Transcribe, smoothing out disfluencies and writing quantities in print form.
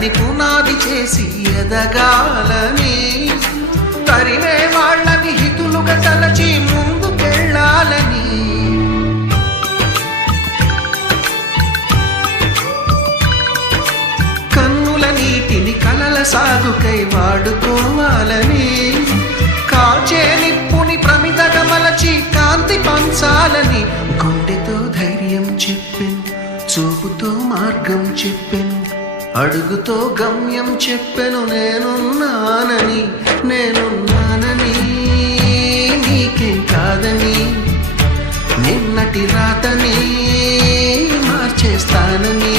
కలని పునాది చేసి ఎదగాలని, తరిమే వాళ్ళని హితులుగా తలచి ముందుకెళ్ళాలని, కన్నుల నీటిని కలల సాగుకై వాడుకోవాలని, కాచే నిప్పుని ప్రమిదగా మలచి కాంతి పంచాలని, గుండెతో ధైర్యం చెప్పెను, చూపుతో మార్గం చెప్పెను, అడుగుతో గమ్యం చెప్పెను, నేనున్నానని నేనున్నానని, నీకేం కాదని, నిన్నటి రాతని మార్చేస్తానని.